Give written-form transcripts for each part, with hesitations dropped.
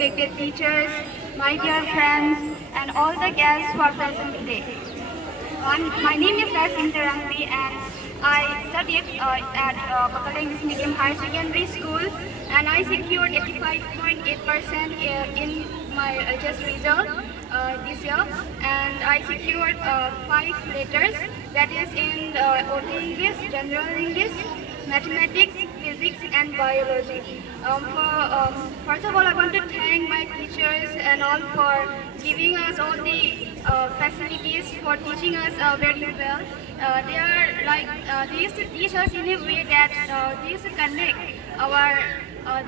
respected teachers, my dear friends, and all the guests who are present today. My name is Narsinta Rangvi and I studied at Bakala English Medium Higher Secondary School, and I secured 85.8% in my just result this year, and I secured 5 letters, that is in Old English, General English, Mathematics, Physics and Biology. First of all, I want to thank my teachers and all for giving us all the facilities, for teaching us very well. They are like, they used to teach us in a way that they used to connect our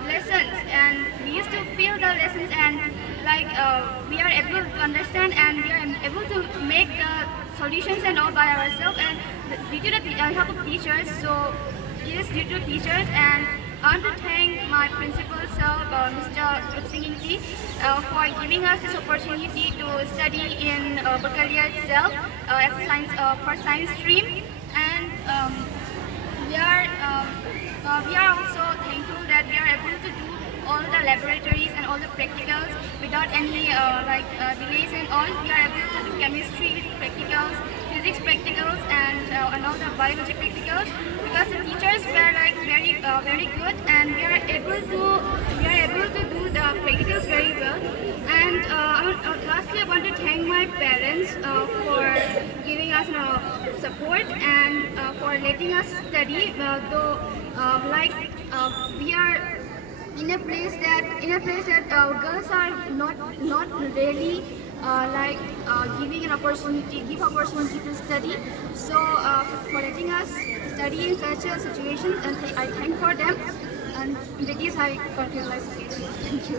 lessons, and we used to feel the lessons, and like we are able to understand and we are able to make the solutions and all by ourselves, and due to the help of teachers. So it is due to teachers, and I want to thank my principal sir, Mr. Rupsingh, for giving us this opportunity to study in Bakalia itself as a science, for science stream, and we are also thankful that we are able to do all the laboratories and all the practicals without any delays and all. We are able to do chemistry practicals, physics practicals, and all the biology practicals, because the teachers were like very good, and we are able to do the practicals very well. And lastly, I want to thank my parents for giving us support and for letting us study, though we are in a place that girls are not really giving opportunity to study. So for letting us study in such a situation, and I thank for them. And that is how I conclude my speech. Thank you.